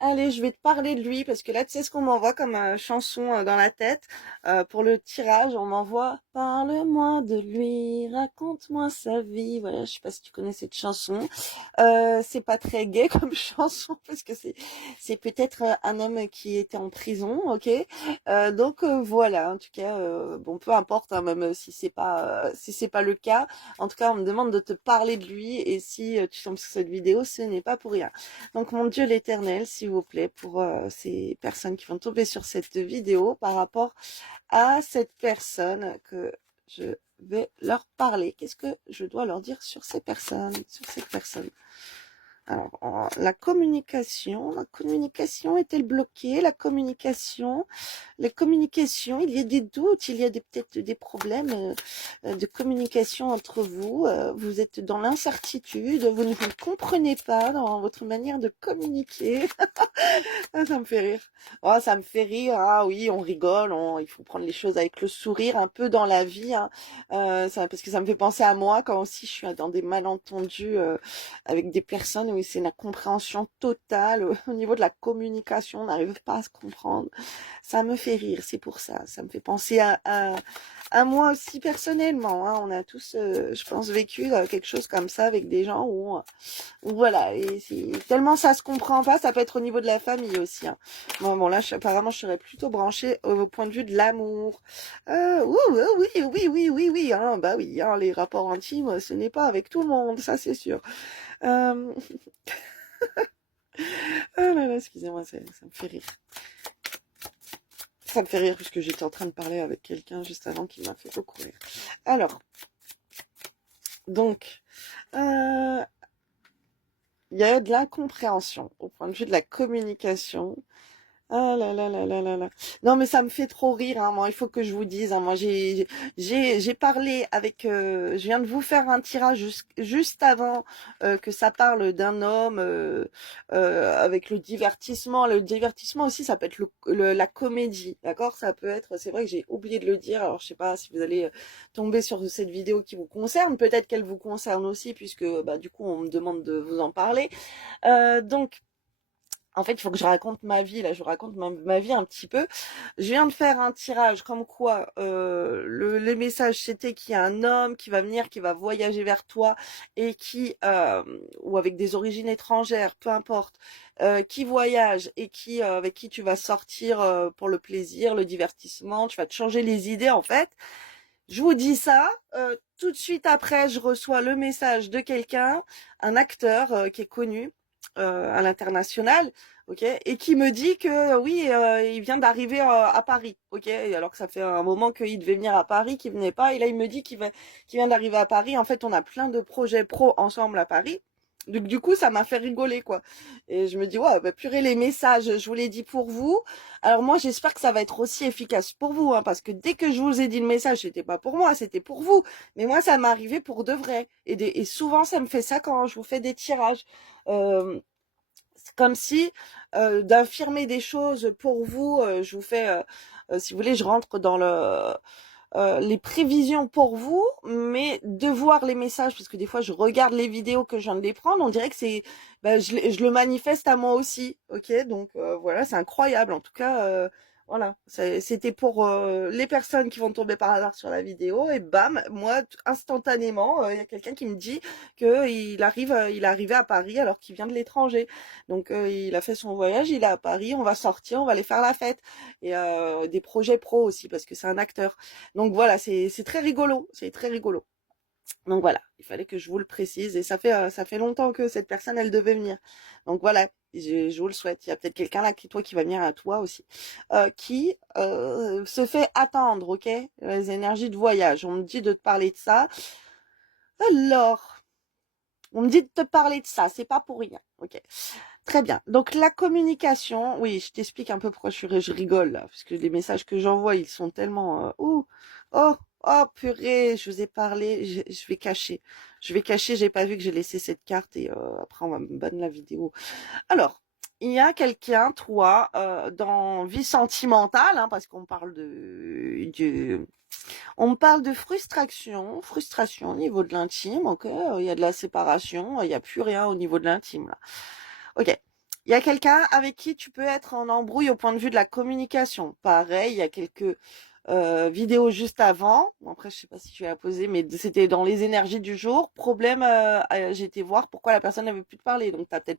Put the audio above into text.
Allez, je vais te parler de lui parce que là, tu sais ce qu'on m'envoie comme chanson dans la tête pour le tirage. On m'envoie «Parle-moi de lui, raconte-moi sa vie». Voilà, je sais pas si tu connais cette chanson. C'est pas très gai comme chanson parce que c'est peut-être un homme qui était en prison, ok. Donc voilà. En tout cas, bon, peu importe, hein, même si c'est pas le cas. En tout cas, on me demande de te parler de lui et si tu tombes sur cette vidéo, ce n'est pas pour rien. Donc, mon Dieu l'Éternel, s'il vous plaît, pour ces personnes qui vont tomber sur cette vidéo par rapport à cette personne que je vais leur parler. Qu'est-ce que je dois leur dire sur ces personnes, sur cette personne? Alors, la communication est-elle bloquée? La communication, il y a des doutes, il y a peut-être des problèmes de communication entre vous. Vous êtes dans l'incertitude, vous ne vous comprenez pas dans votre manière de communiquer. Ah, ça me fait rire. Oh, ça me fait rire. Ah oui, on rigole. Il faut prendre les choses avec le sourire un peu dans la vie. Hein. Parce que ça me fait penser à moi quand aussi je suis dans des malentendus avec des personnes où c'est la compréhension totale au niveau de la communication. On n'arrive pas à se comprendre. Ça me fait rire. C'est pour ça. Ça me fait penser à moi aussi personnellement. Hein. On a tous, je pense, vécu quelque chose comme ça avec des gens où voilà, et tellement ça se comprend pas, ça peut être au niveau de la famille aussi. Hein. Bon là, apparemment, je serais plutôt branchée au point de vue de l'amour. Oui, hein, bah oui, hein, les rapports intimes, ce n'est pas avec tout le monde, ça c'est sûr. Euh... Ah là là, excusez-moi, ça me fait rire. Ça me fait rire puisque j'étais en train de parler avec quelqu'un juste avant qui m'a fait beaucoup rire. Alors, donc, euh, il y a de l'incompréhension au point de vue de la communication. Ah là là là là là là. Non mais ça me fait trop rire, hein. Moi, il faut que je vous dise, hein. Moi, j'ai parlé avec. Je viens de vous faire un tirage juste avant que ça parle d'un homme avec le divertissement. Le divertissement aussi, ça peut être la comédie, d'accord? Ça peut être. C'est vrai que j'ai oublié de le dire. Alors, je sais pas si vous allez tomber sur cette vidéo qui vous concerne. Peut-être qu'elle vous concerne aussi, puisque bah du coup, on me demande de vous en parler. Donc. En fait, il faut que je raconte ma vie. Là, je vous raconte ma vie un petit peu. Je viens de faire un tirage comme quoi le message c'était qu'il y a un homme qui va venir, qui va voyager vers toi et qui ou avec des origines étrangères, peu importe, qui voyage et qui avec qui tu vas sortir pour le plaisir, le divertissement. Tu vas te changer les idées en fait. Je vous dis ça. Tout de suite après, je reçois le message de quelqu'un, un acteur qui est connu à l'international, ok, et qui me dit que oui, il vient d'arriver à Paris, ok, et alors que ça fait un moment qu'il devait venir à Paris, qu'il venait pas, et là il me dit qu'il vient d'arriver à Paris. En fait, on a plein de projets pro ensemble à Paris. Donc du coup, ça m'a fait rigoler quoi. Et je me dis ouais, bah, purée les messages, je vous l'ai dit pour vous. Alors moi, j'espère que ça va être aussi efficace pour vous, hein, parce que dès que je vous ai dit le message, c'était pas pour moi, c'était pour vous. Mais moi, ça m'est arrivé pour de vrai. Et souvent, ça me fait ça quand je vous fais des tirages. Euh, c'est comme si d'affirmer des choses pour vous, je vous fais, si vous voulez, je rentre dans les prévisions pour vous, mais de voir les messages, parce que des fois je regarde les vidéos que je viens de les prendre, on dirait que c'est, ben, je le manifeste à moi aussi, ok, donc voilà, c'est incroyable, en tout cas, voilà, c'était pour les personnes qui vont tomber par hasard sur la vidéo, et bam, moi, instantanément, il y a quelqu'un qui me dit il est arrivé à Paris alors qu'il vient de l'étranger, donc il a fait son voyage, il est à Paris, on va sortir, on va aller faire la fête, et des projets pro aussi, parce que c'est un acteur. Donc voilà, c'est très rigolo, c'est très rigolo. Donc voilà, il fallait que je vous le précise et ça fait longtemps que cette personne elle devait venir. Donc voilà, je vous le souhaite. Il y a peut-être quelqu'un là qui va venir à toi aussi, qui se fait attendre, ok? Les énergies de voyage. On me dit de te parler de ça. Alors, on me dit de te parler de ça, c'est pas pour rien, ok? Très bien. Donc la communication, oui, je t'explique un peu pourquoi je rigole là, parce que les messages que j'envoie, ils sont tellement oh, oh purée, je vous ai parlé, je vais cacher. Je vais cacher, j'ai pas vu que j'ai laissé cette carte et après on va me banner la vidéo. Alors, il y a quelqu'un, toi, dans vie sentimentale, hein, parce qu'on parle on parle de frustration au niveau de l'intime, ok, il y a de la séparation, il n'y a plus rien au niveau de l'intime là. Ok. Il y a quelqu'un avec qui tu peux être en embrouille au point de vue de la communication. Pareil, il y a quelques vidéos juste avant. Bon, après, je sais pas si tu as posé, mais c'était dans les énergies du jour. Problème, j'ai été voir pourquoi la personne n'avait plus de parler. Donc, tu as peut-être